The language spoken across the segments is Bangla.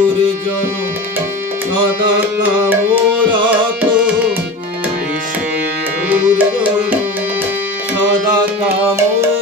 দুর্জন সদলা মোরাত ঈশ্বর দুর্জন সদা কামরা।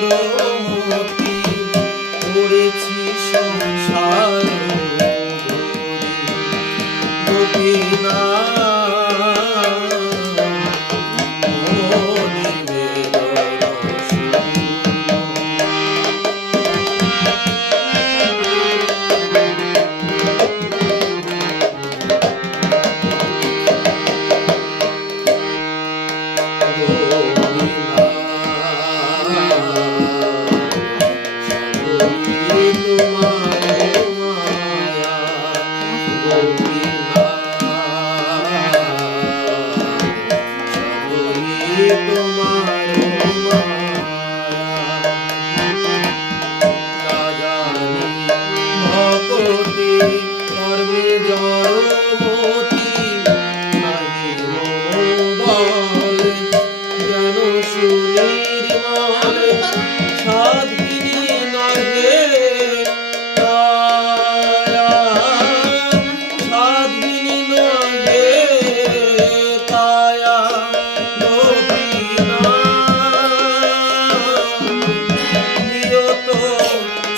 জড়মতি করেছি সংসার। গোপীনা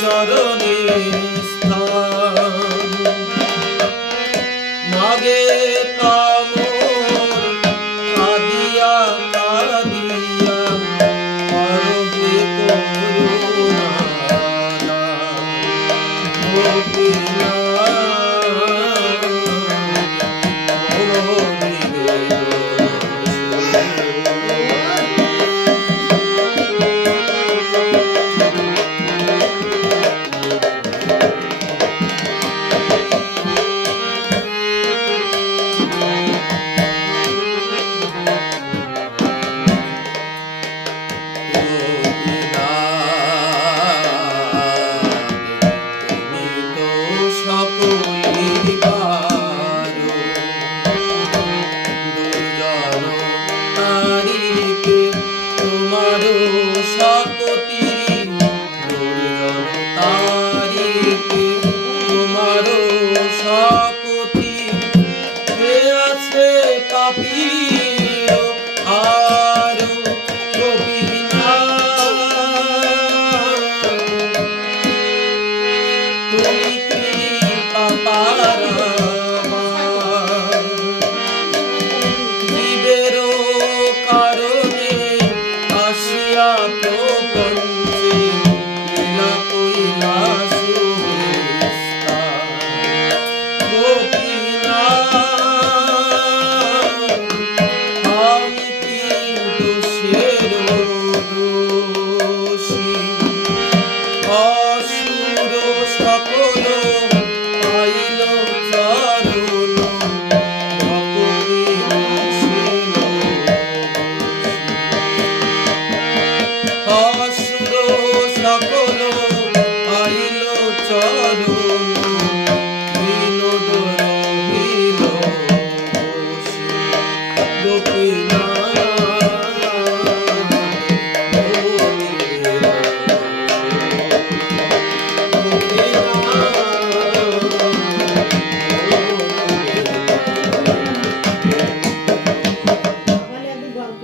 চরণে you. Oh.